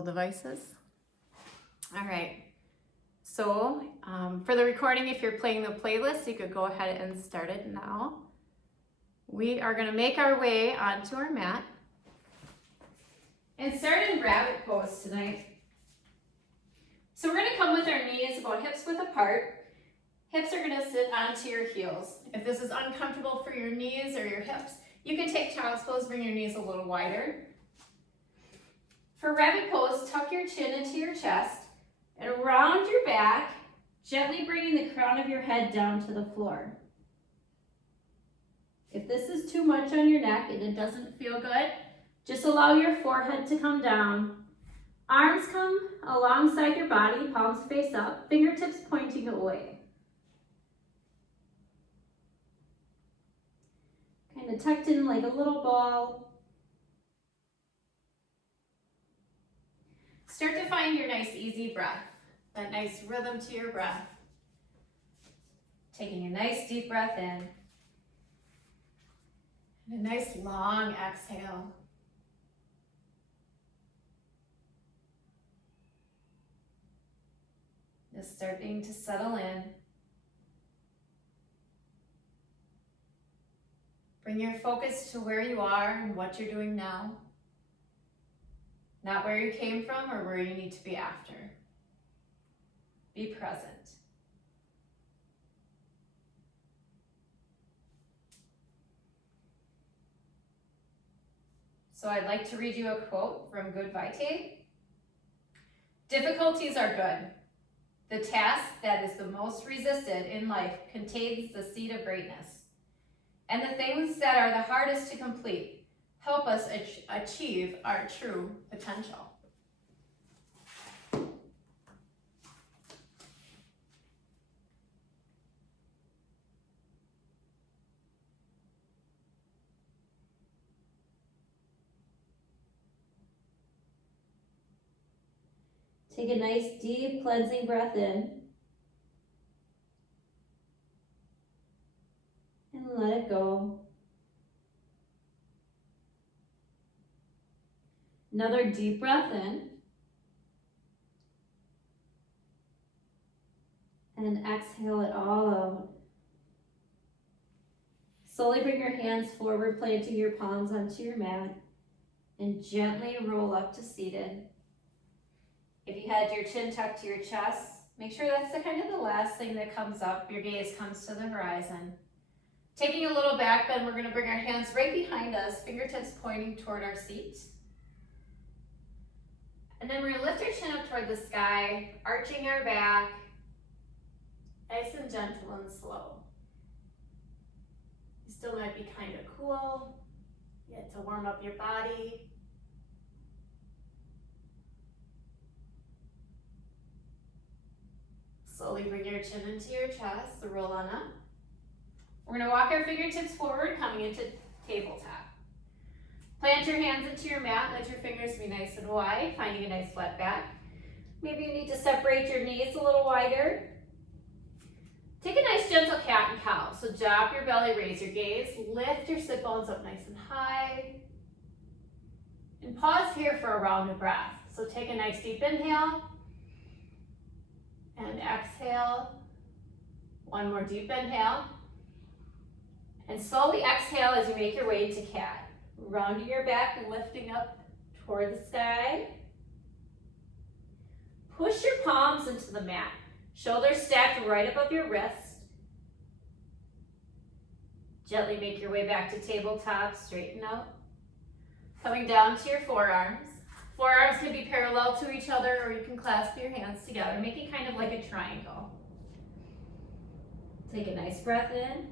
mobile devices. All right, so for the recording, if you're playing the playlist, you could go ahead and start it now. We are gonna make our way onto our mat and start in rabbit pose tonight. So we're gonna come with our knees about hips width apart. Hips are gonna sit onto your heels. If this is uncomfortable for your knees or your hips, you can take child's pose, bring your knees a little wider. For rabbit pose, tuck your chin into your chest and round your back, gently bringing the crown of your head down to the floor. If this is too much on your neck and it doesn't feel good, just allow your forehead to come down. Arms come alongside your body, palms face up, fingertips pointing away. Kind of tucked in like a little ball. Start to find your nice easy breath, that nice rhythm to your breath. Taking a nice deep breath in. And a nice long exhale. Just starting to settle in. Bring your focus to where you are and what you're doing now. Not where you came from or where you need to be after. Be present. So I'd like to read you a quote from Good Vitae. Difficulties are good. The task that is the most resisted in life contains the seed of greatness. And the things that are the hardest to complete help us achieve our true potential. Take a nice deep cleansing breath in. And let it go. Another deep breath in. And exhale it all out. Slowly bring your hands forward, planting your palms onto your mat. And gently roll up to seated. If you had your chin tucked to your chest, make sure that's the kind of the last thing that comes up. Your gaze comes to the horizon. Taking a little back bend, we're going to bring our hands right behind us, fingertips pointing toward our seat. And then we're going to lift our chin up toward the sky, arching our back, nice and gentle and slow. You still might be kind of cool. You have to warm up your body. Slowly bring your chin into your chest, so roll on up. We're going to walk our fingertips forward, coming into tabletop. Plant your hands into your mat, let your fingers be nice and wide, finding a nice flat back. Maybe you need to separate your knees a little wider. Take a nice gentle cat and cow. So drop your belly, raise your gaze, lift your sit bones up nice and high. And pause here for a round of breath. So take a nice deep inhale. And exhale. One more deep inhale. And slowly exhale as you make your way to cat. Rounding your back and lifting up toward the sky. Push your palms into the mat. Shoulders stacked right above your wrist. Gently make your way back to tabletop, straighten out. Coming down to your forearms. Forearms can be parallel to each other, or you can clasp your hands together, making kind of like a triangle. Take a nice breath in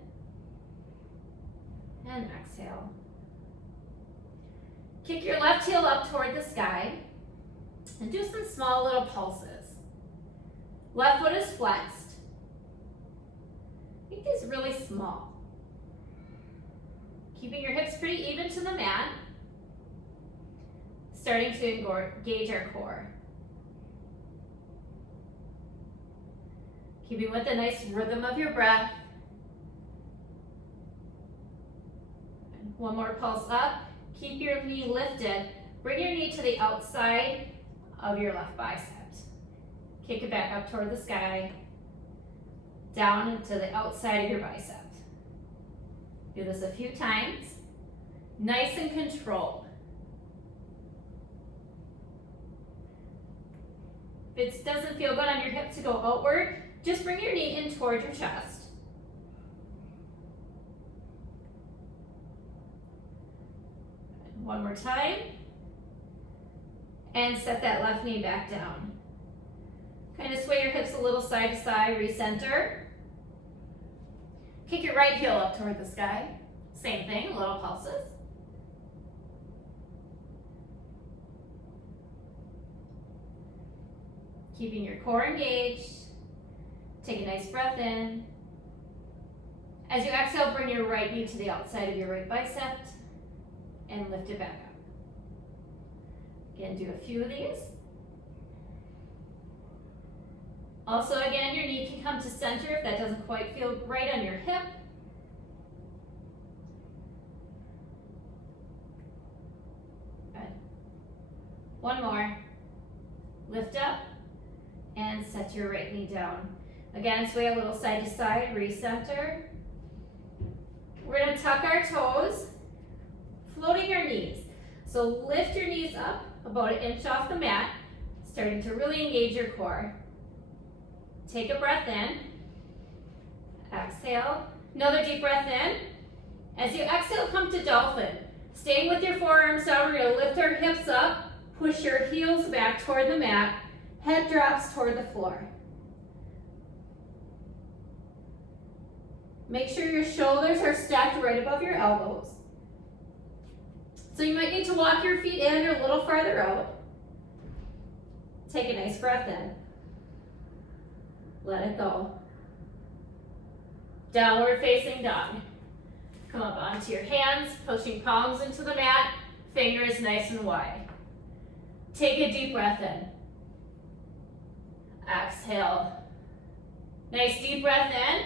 and exhale. Kick your left heel up toward the sky and do some small little pulses. Left foot is flexed. Make these really small. Keeping your hips pretty even to the mat. Starting to engage our core. Keeping with the nice rhythm of your breath. One more pulse up. Keep your knee lifted. Bring your knee to the outside of your left bicep. Kick it back up toward the sky, down to the outside of your bicep. Do this a few times, nice and controlled. If it doesn't feel good on your hip to go outward, just bring your knee in toward your chest. One more time. And set that left knee back down. Kind of sway your hips a little side to side, recenter. Kick your right heel up toward the sky. Same thing, little pulses. Keeping your core engaged. Take a nice breath in. As you exhale, bring your right knee to the outside of your right bicep and lift it back up. Again, do a few of these. Also, again, your knee can come to center if that doesn't quite feel right on your hip. Good. One more. Lift up and set your right knee down. Again, sway a little side to side, recenter. We're gonna tuck our toes, floating your knees. So lift your knees up about 1 inch off the mat, starting to really engage your core. Take a breath in. Exhale. Another deep breath in. As you exhale, come to dolphin. Staying with your forearms down, we're gonna lift our hips up, push your heels back toward the mat, head drops toward the floor. Make sure your shoulders are stacked right above your elbows. So you might need to walk your feet in or a little farther out. Take a nice breath in. Let it go. Downward facing dog. Come up onto your hands, pushing palms into the mat, fingers nice and wide. Take a deep breath in. Exhale. Nice deep breath in.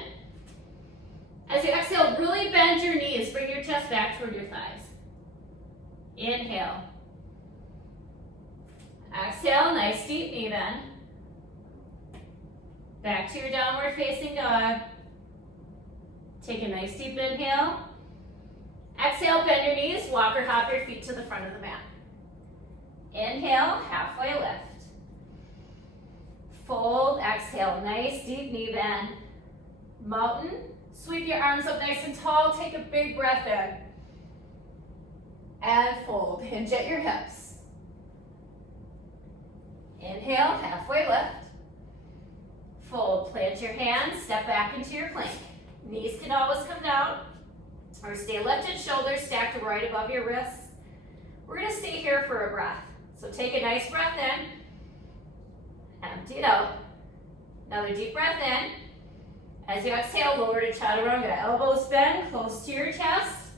As you exhale, really bend your knees. Bring your chest back toward your thighs. Inhale. Exhale, nice deep knee bend. Back to your downward facing dog. Take a nice deep inhale. Exhale, bend your knees, walk or hop your feet to the front of the mat. Inhale, halfway lift. Fold, exhale, nice deep knee bend. Mountain, sweep your arms up nice and tall, take a big breath in. And fold, hinge at your hips. Inhale, halfway lift. Fold, plant your hands, step back into your plank. Knees can always come down or stay lifted, shoulders stacked right above your wrists. We're gonna stay here for a breath. So take a nice breath in, empty it out. Another deep breath in. As you exhale, lower to chaturanga. Elbows bend close to your chest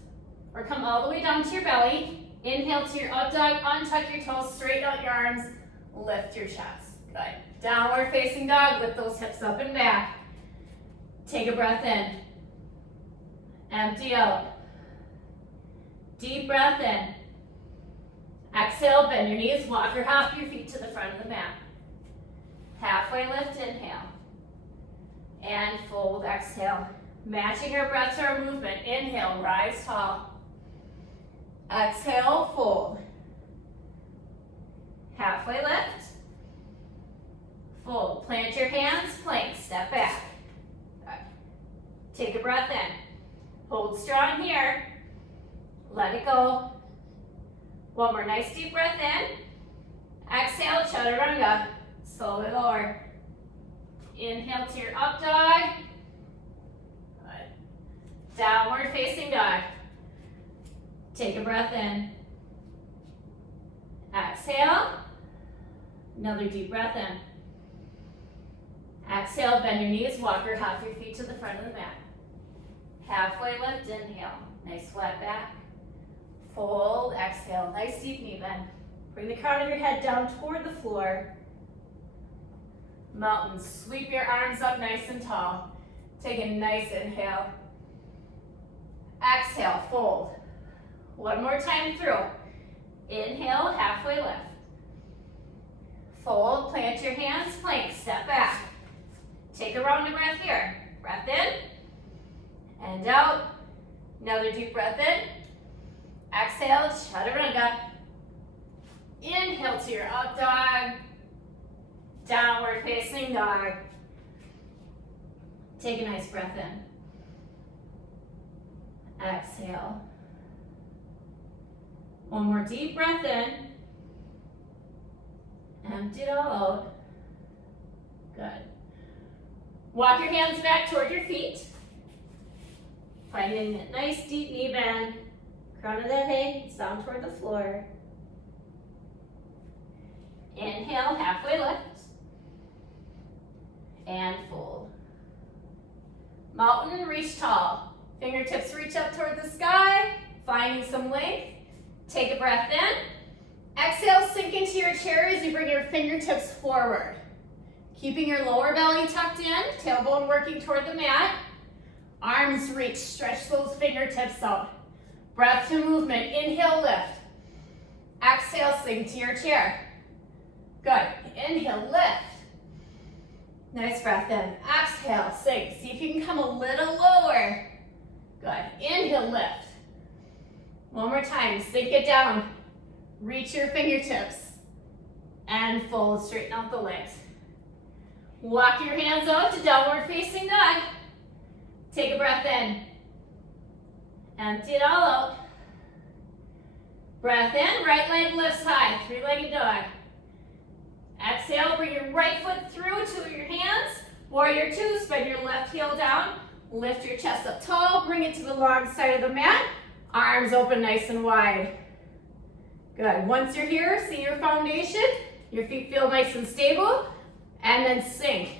or come all the way down to your belly. Inhale to your up dog, untuck your toes, straighten out your arms, lift your chest. Good. Downward facing dog, lift those hips up and back. Take a breath in. Empty out. Deep breath in. Exhale, bend your knees, walk or hop your feet to the front of the mat. Halfway lift, inhale. And fold, exhale. Matching our breath to our movement. Inhale, rise tall. Exhale, fold. Halfway lift. Fold, plant your hands, plank, step back. Good. Take a breath in. Hold strong here. Let it go. One more nice deep breath in. Exhale, chaturanga. Slowly lower. Inhale to your up dog. Good. Downward facing dog. Take a breath in. Exhale. Another deep breath in. Exhale, bend your knees, walk or hop your feet to the front of the mat. Halfway lift, inhale. Nice flat back. Fold, exhale, nice deep knee bend. Bring the crown of your head down toward the floor. Mountain, sweep your arms up nice and tall. Take a nice inhale. Exhale, fold. One more time through. Inhale, halfway lift. Fold, plant your hands, plank, step back. Take a round of breath here. Breath in and out. Another deep breath in. Exhale, chaturanga. Inhale to your up dog. Downward facing dog. Take a nice breath in. Exhale. One more deep breath in. Empty it all out. Good. Walk your hands back toward your feet. Finding a nice deep knee bend. Crown of the head down toward the floor. Inhale, halfway lift. And fold. Mountain, reach tall. Fingertips reach up toward the sky. Finding some length. Take a breath in. Exhale, sink into your chair as you bring your fingertips forward. Keeping your lower belly tucked in, tailbone working toward the mat. Arms reach, stretch those fingertips out. Breath to movement, inhale, lift. Exhale, sink to your chair. Good, inhale, lift. Nice breath in, exhale, sink. See if you can come a little lower. Good, inhale, lift. One more time, sink it down. Reach your fingertips and fold, straighten out the legs. Walk your hands out to downward facing dog. Take a breath in. Empty it all out. Breath in, right leg lifts high, three-legged dog. Exhale, bring your right foot through to your hands. Warrior two, spread your left heel down. Lift your chest up tall, bring it to the long side of the mat. Arms open nice and wide. Good, once you're here, see your foundation. Your feet feel nice and stable. And then sink.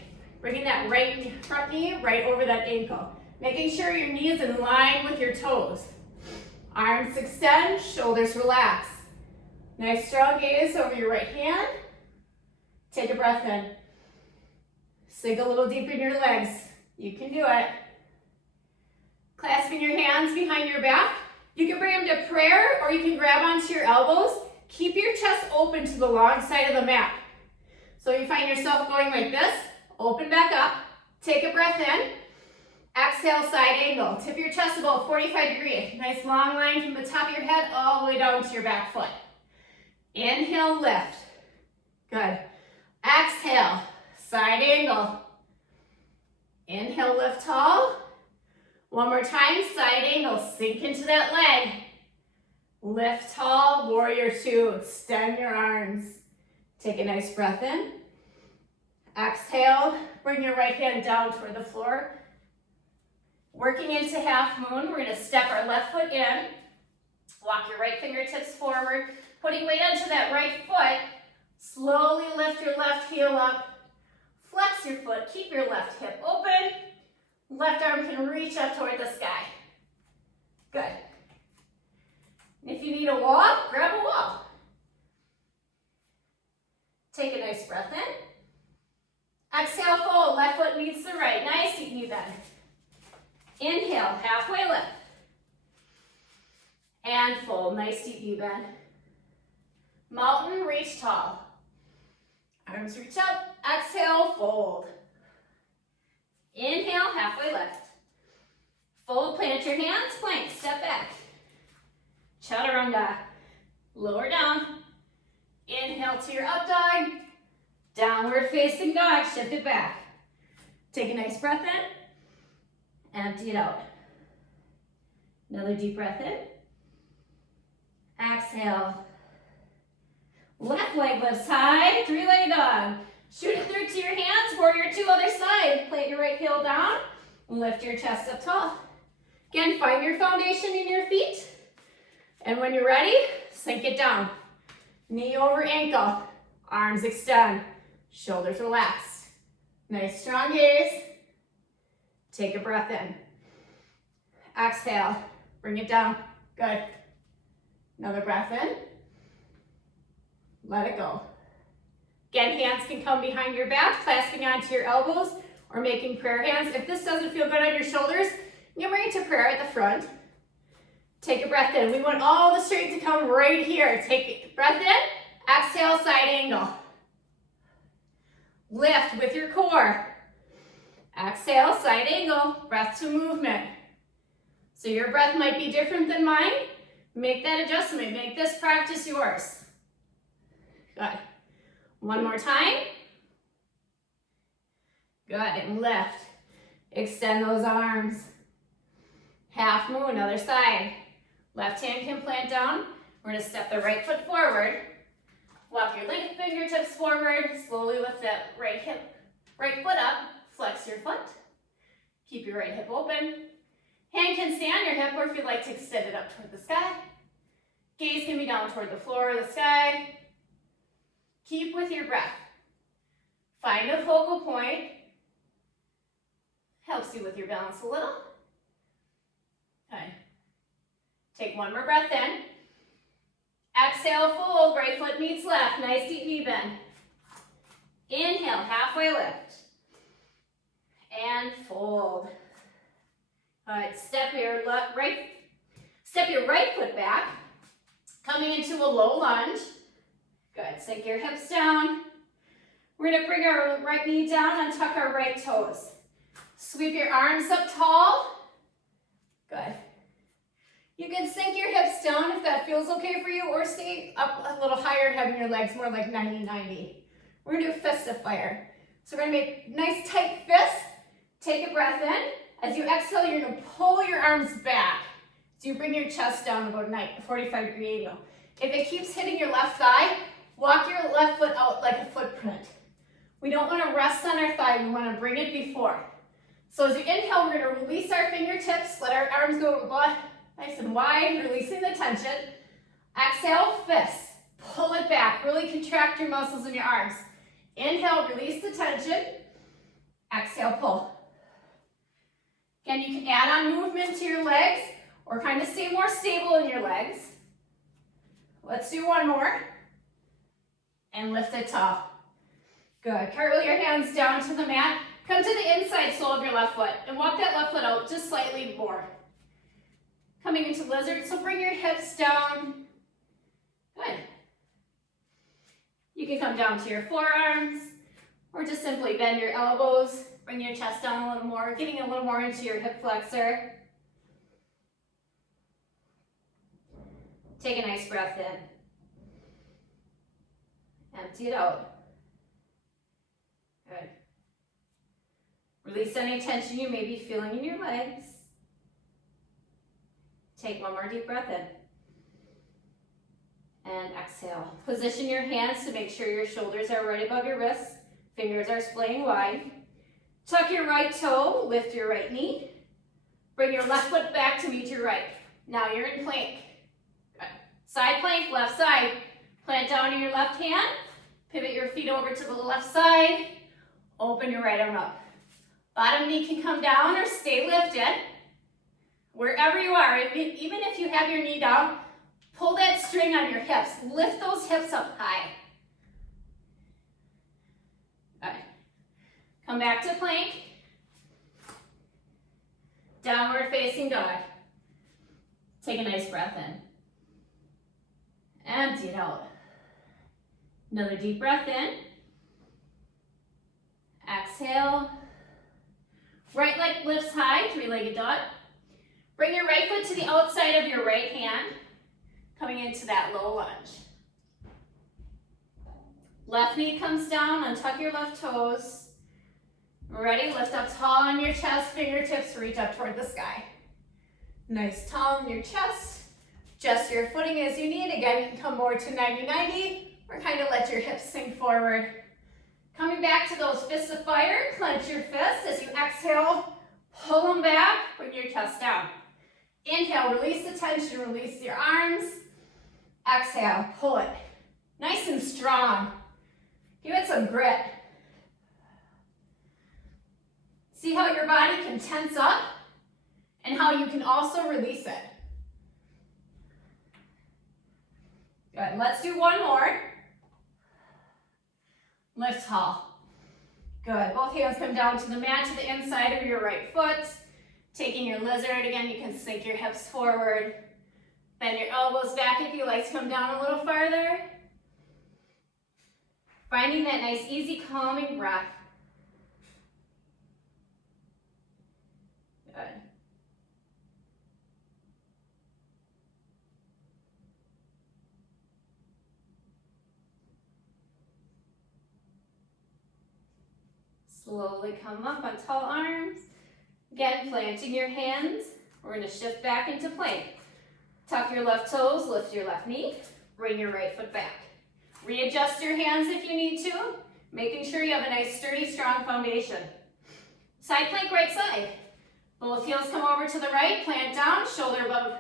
Bringing that right front knee right over that ankle. Making sure your knee is in line with your toes. Arms extend, shoulders relax. Nice strong gaze over your right hand. Take a breath in. Sink a little deeper in your legs. You can do it. Clasping your hands behind your back. You can bring them to prayer or you can grab onto your elbows. Keep your chest open to the long side of the mat. So you find yourself going like this, open back up, take a breath in, exhale, side angle. Tip your chest about 45 degrees. Nice long line from the top of your head all the way down to your back foot. Inhale, lift. Good. Exhale, side angle. Inhale, lift tall. One more time, side angle. Sink into that leg. Lift tall, warrior two. Extend your arms. Take a nice breath in. Exhale, bring your right hand down toward the floor. Working into half moon, we're gonna step our left foot in. Walk your right fingertips forward. Putting weight onto that right foot. Slowly lift your left heel up. Flex your foot, keep your left hip open. Left arm can reach up toward the sky. Good. If you need a wall, grab a wall. Take a nice breath in. Exhale, fold. Left foot meets the right. Nice deep knee bend. Inhale, halfway lift. And fold. Nice deep knee bend. Mountain, reach tall. Arms reach up. Exhale, fold. Inhale, halfway lift. Fold, plant your hands, plank, step back. Chaturanga. Lower down. Inhale to your up dog. Downward facing dog, shift it back. Take a nice breath in. Empty it out. Another deep breath in. Exhale. Left leg lifts high, three-legged dog. Shoot it through to your hands, warrior two, other side. Plant your right heel down. Lift your chest up tall. Again, find your foundation in your feet. And when you're ready, sink it down. Knee over ankle. Arms extend. Shoulders relax. Nice strong gaze. Take a breath in. Exhale. Bring it down. Good. Another breath in. Let it go. Again, hands can come behind your back, clasping onto your elbows or making prayer hands. If this doesn't feel good on your shoulders, you can bring it to prayer at the front. Take a breath in. We want all the strength to come right here. Take a breath in. Exhale, side angle. Lift with your core. Exhale, side angle, breath to movement. So your breath might be different than mine. Make that adjustment, make this practice yours. Good. One more time. Good, and lift. Extend those arms. Half moon, other side. Left hand can plant down. We're gonna step the right foot forward. Walk your left fingertips forward. Slowly lift that right foot up. Flex your foot. Keep your right hip open. Hand can stay on your hip, or if you'd like to extend it up toward the sky. Gaze can be down toward the floor or the sky. Keep with your breath. Find a focal point. Helps you with your balance a little. Okay. Take one more breath in. Exhale, fold, right foot meets left. Nice deep knee bend. Inhale, halfway lift. And fold. All right, step your right foot back. Coming into a low lunge. Good, sink your hips down. We're gonna bring our right knee down and tuck our right toes. Sweep your arms up tall. Good. You can sink your hips down if that feels okay for you, or stay up a little higher, having your legs more like 90-90. We're gonna do a fist of fire. So we're gonna make nice tight fists. Take a breath in. As you exhale, you're gonna pull your arms back. So you bring your chest down about a 45-degree angle. If it keeps hitting your left thigh, walk your left foot out like a footprint. We don't wanna rest on our thigh, we wanna bring it before. So as you inhale, we're gonna release our fingertips, let our arms go nice and wide, releasing the tension. Exhale, fists. Pull it back, really contract your muscles in your arms. Inhale, release the tension. Exhale, pull. Again, you can add on movement to your legs or kind of stay more stable in your legs. Let's do one more. And lift it tall. Good. Cartwheel your hands down to the mat. Come to the inside sole of your left foot and walk that left foot out just slightly more. Coming into lizard, so bring your hips down. Good. You can come down to your forearms or just simply bend your elbows. Bring your chest down a little more, getting a little more into your hip flexor. Take a nice breath in. Empty it out. Good. Release any tension you may be feeling in your legs. Take one more deep breath in. And exhale. Position your hands to make sure your shoulders are right above your wrists. Fingers are splaying wide. Tuck your right toe, lift your right knee. Bring your left foot back to meet your right. Now you're in plank. Good. Side plank, left side. Plant down in your left hand. Pivot your feet over to the left side. Open your right arm up. Bottom knee can come down or stay lifted. Wherever you are, even if you have your knee down, pull that string on your hips. Lift those hips up high. Good. Come back to plank. Downward facing dog. Take a nice breath in. Empty it out. Another deep breath in. Exhale. Right leg lifts high, three-legged dog. Bring your right foot to the outside of your right hand, coming into that low lunge. Left knee comes down, untuck your left toes. Ready, lift up tall on your chest, fingertips reach up toward the sky. Nice tall in your chest. Adjust your footing as you need. Again, you can come more to 90-90 or kind of let your hips sink forward. Coming back to those fists of fire, clench your fists as you exhale, pull them back, bring your chest down. Inhale, release the tension, release your arms. Exhale, pull it. Nice and strong. Give it some grit. See how your body can tense up and how you can also release it. Good, let's do one more. Lift tall. Good, both hands come down to the mat to the inside of your right foot. Taking your lizard, again, you can sink your hips forward. Bend your elbows back if you like to come down a little farther. Finding that nice, easy, calming breath. Good. Slowly come up on tall arms. Again, planting your hands. We're going to shift back into plank. Tuck your left toes, lift your left knee, bring your right foot back. Readjust your hands if you need to, making sure you have a nice, sturdy, strong foundation. Side plank, right side. Both heels come over to the right, plant down, shoulder above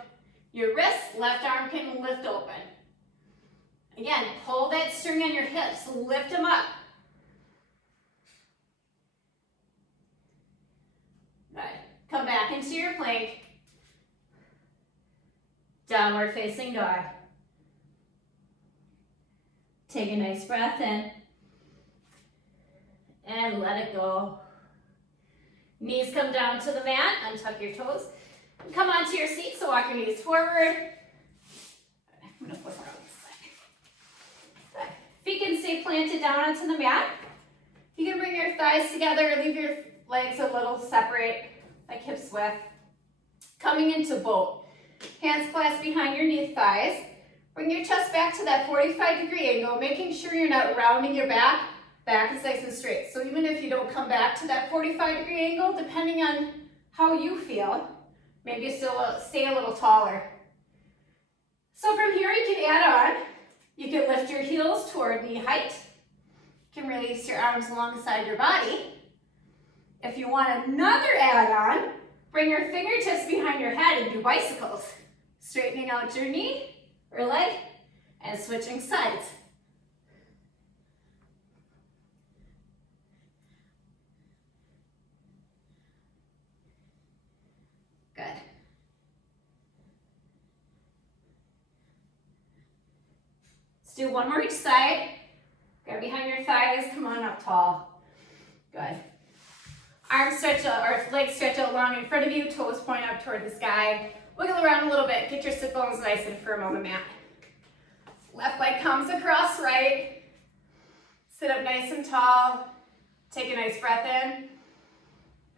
your wrist, left arm can lift open. Again, pull that string on your hips, lift them up. Good. Come back into your plank. Downward facing dog. Take a nice breath in. And let it go. Knees come down to the mat, untuck your toes. Come onto your seat, so walk your knees forward. I'm gonna flip around this side. Feet can stay planted down onto the mat. You can bring your thighs together, leave your legs a little separate, like hips width. Coming into boat. Hands clasped behind your knee thighs. Bring your chest back to that 45-degree angle, making sure you're not rounding your back. Back is nice and straight. So even if you don't come back to that 45-degree angle, depending on how you feel, maybe you still stay a little taller. So from here you can add on. You can lift your heels toward knee height. You can release your arms alongside your body. If you want another add-on, bring your fingertips behind your head and do bicycles. Straightening out your knee or leg and switching sides. Good. Let's do one more each side. Grab behind your thighs, come on up tall. Good. Arms stretch out, or legs stretch out long in front of you, toes point up toward the sky. Wiggle around a little bit, get your sit bones nice and firm on the mat. Left leg comes across right. Sit up nice and tall. Take a nice breath in.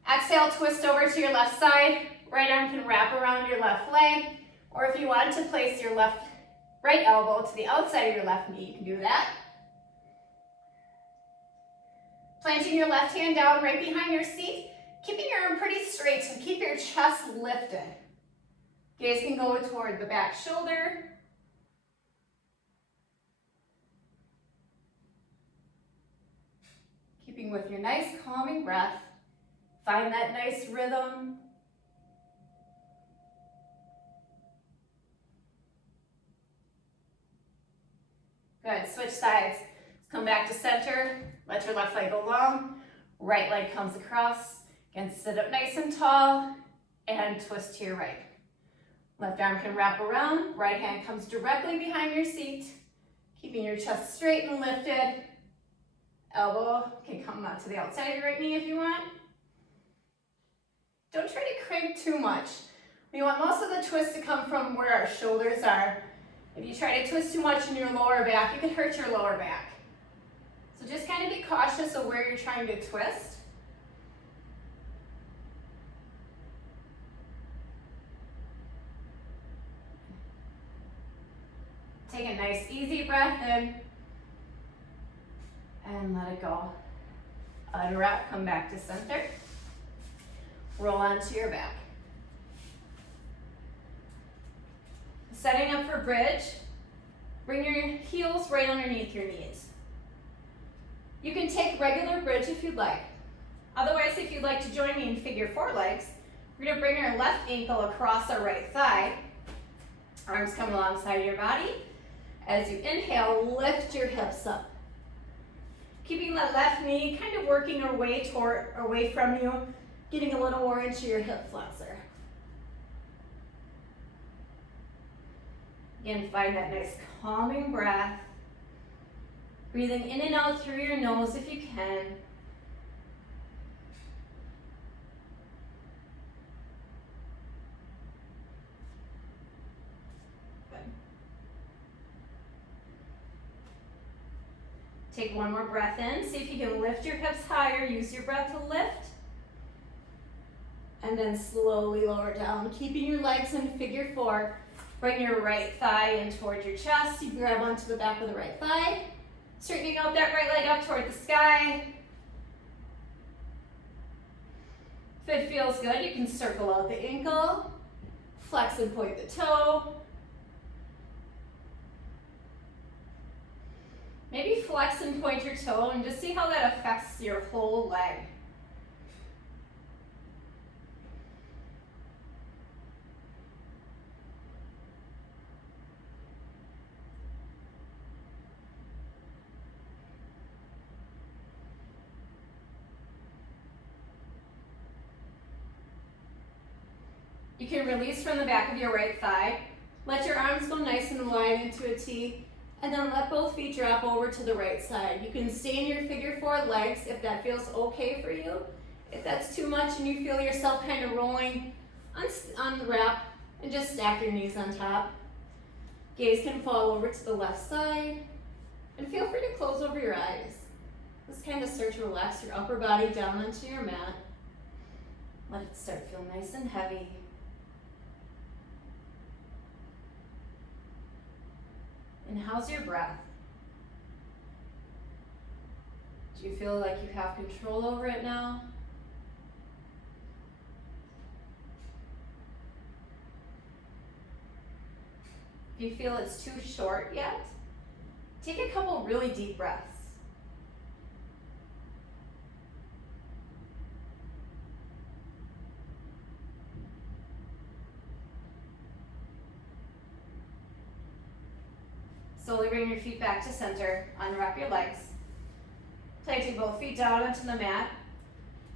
Exhale, twist over to your left side. Right arm can wrap around your left leg, or if you want to place your right elbow to the outside of your left knee, you can do that. Planting your left hand down right behind your seat, keeping your arm pretty straight, so keep your chest lifted. Gaze can go toward the back shoulder. Keeping with your nice calming breath. Find that nice rhythm. Good, switch sides. Come back to center. Let your left leg go long. Right leg comes across. Again, sit up nice and tall and twist to your right. Left arm can wrap around. Right hand comes directly behind your seat. Keeping your chest straight and lifted. Elbow can come out to the outside of your right knee if you want. Don't try to crank too much. We want most of the twist to come from where our shoulders are. If you try to twist too much in your lower back, you could hurt your lower back. So just kind of be cautious of where you're trying to twist. Take a nice easy breath in and let it go. Unwrap, come back to center. Roll onto your back. Setting up for bridge, bring your heels right underneath your knees. You can take regular bridge if you'd like. Otherwise, if you'd like to join me in figure four legs, we're going to bring our left ankle across our right thigh. Arms come alongside your body. As you inhale, lift your hips up. Keeping that left knee kind of working away from you, getting a little more into your hip flexor. Again, find that nice calming breath. Breathing in and out through your nose if you can. Good. Take one more breath in. See if you can lift your hips higher. Use your breath to lift. And then slowly lower down, keeping your legs in figure four. Bring your right thigh in toward your chest. You grab onto the back of the right thigh. Straightening out that right leg up toward the sky. If it feels good, you can circle out the ankle. Flex and point the toe. Maybe flex and point your toe and just see how that affects your whole leg. You can release from the back of your right thigh. Let your arms go nice and wide into a T, and then let both feet drop over to the right side. You can stay in your figure four legs if that feels okay for you. If that's too much and you feel yourself kind of rolling, unwrap and just stack your knees on top. Gaze can fall over to the left side, and feel free to close over your eyes. Just kind of start to relax your upper body down onto your mat. Let it start to feel nice and heavy. And how's your breath? Do you feel like you have control over it now? If you feel it's too short yet, take a couple really deep breaths. Slowly bring your feet back to center, unwrap your legs. Planting both feet down onto the mat.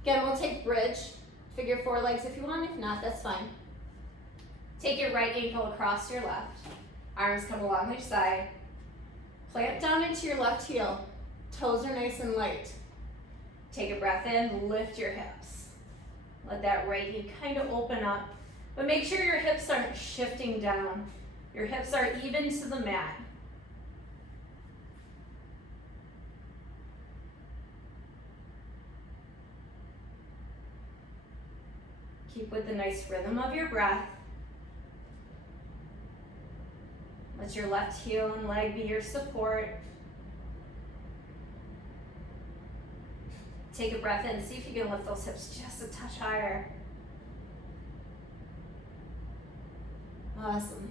Again, we'll take bridge, figure four legs if you want, if not, that's fine. Take your right ankle across your left. Arms come along each side. Plant down into your left heel. Toes are nice and light. Take a breath in, lift your hips. Let that right knee kind of open up, but make sure your hips aren't shifting down. Your hips are even to the mat. Keep with the nice rhythm of your breath. Let your left heel and leg be your support. Take a breath in. See if you can lift those hips just a touch higher. Awesome.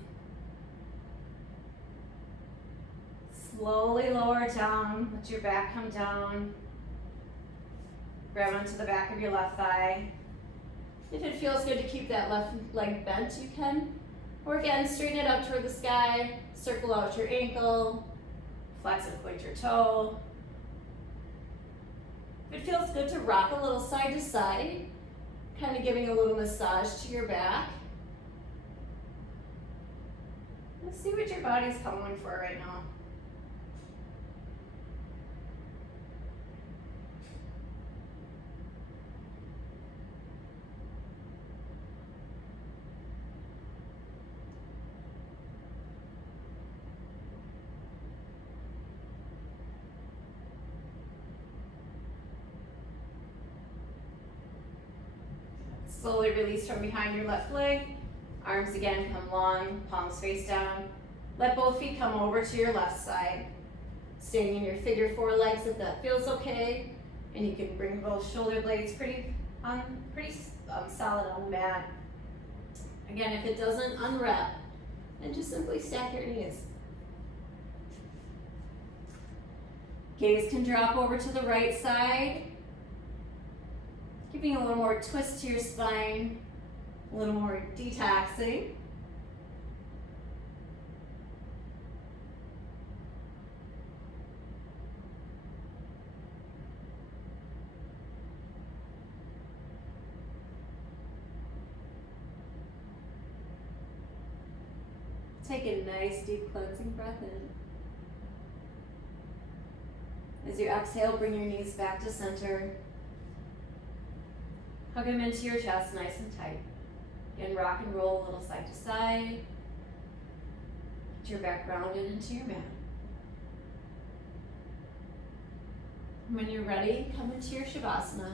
Slowly lower down. Let your back come down. Grab onto the back of your left thigh. If it feels good to keep that left leg bent, you can. Or again, straighten it up toward the sky, circle out your ankle, flex and point your toe. If it feels good to rock a little side to side, kind of giving a little massage to your back. Let's see what your body's calling for right now. Slowly release from behind your left leg. Arms again come long, palms face down. Let both feet come over to your left side. Staying in your figure four legs if that feels okay. And you can bring both shoulder blades pretty solid on the mat. Again, if it doesn't, unwrap. And just simply stack your knees. Gaze can drop over to the right side. Giving a little more twist to your spine, a little more detoxing. Take a nice deep cleansing breath in. As you exhale, bring your knees back to center. Hug them into your chest nice and tight. Again, rock and roll a little side to side. Get your back grounded into your mat. When you're ready, come into your Shavasana.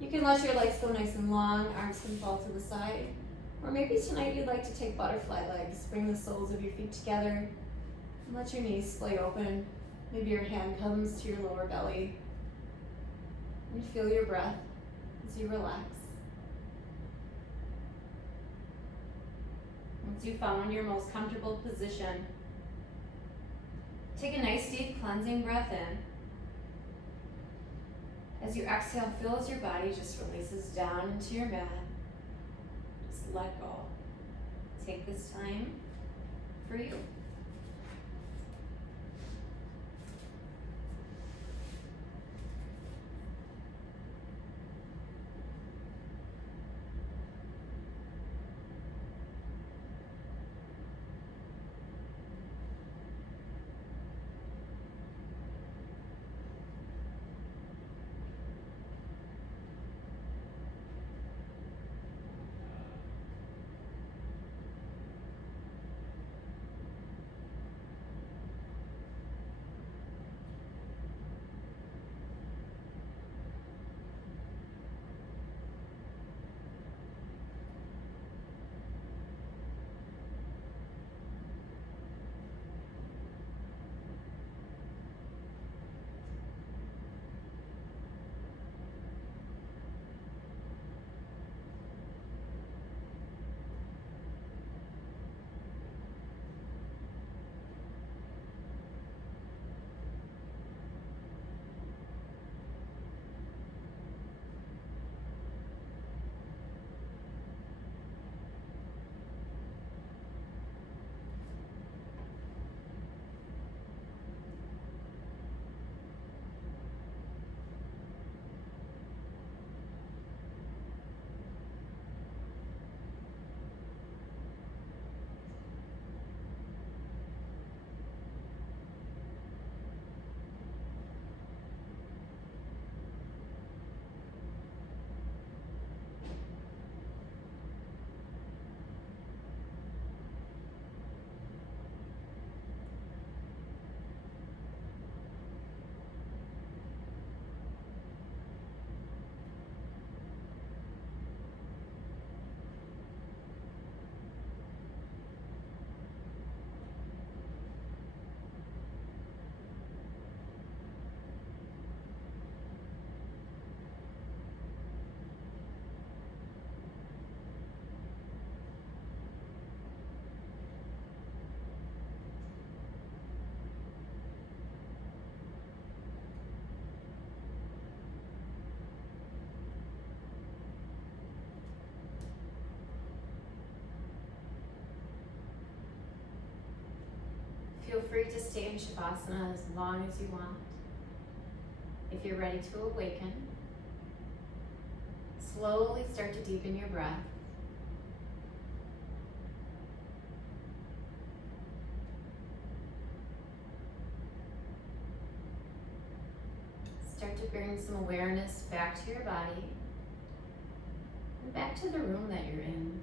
You can let your legs go nice and long, arms can fall to the side. Or maybe tonight you'd like to take butterfly legs. Bring the soles of your feet together and let your knees splay open. Maybe your hand comes to your lower belly. And feel your breath as you relax. Once you've found your most comfortable position, take a nice deep cleansing breath in. As you exhale, feel as your body just releases down into your mat. Just let go. Take this time for you. Feel free to stay in Shavasana as long as you want. If you're ready to awaken, slowly start to deepen your breath. Start to bring some awareness back to your body and back to the room that you're in.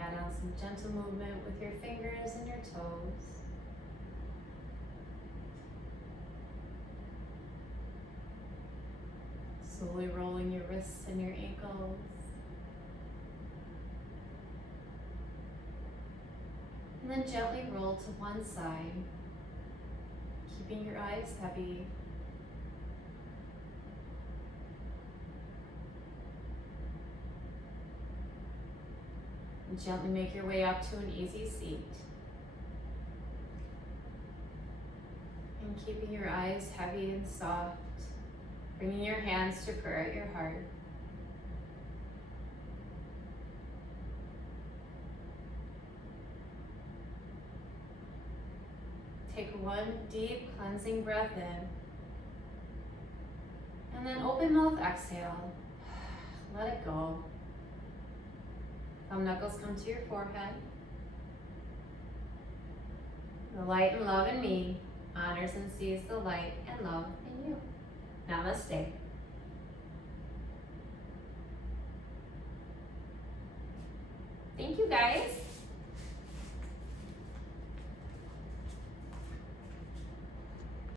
Add on some gentle movement with your fingers and your toes. Slowly rolling your wrists and your ankles. And then gently roll to one side, keeping your eyes heavy. And gently make your way up to an easy seat. And keeping your eyes heavy and soft, bringing your hands to prayer at your heart. Take one deep cleansing breath in. And then open mouth exhale. Let it go. Thumb knuckles come to your forehead. The light and love in me honors and sees the light and love in you. Namaste. Thank you, guys.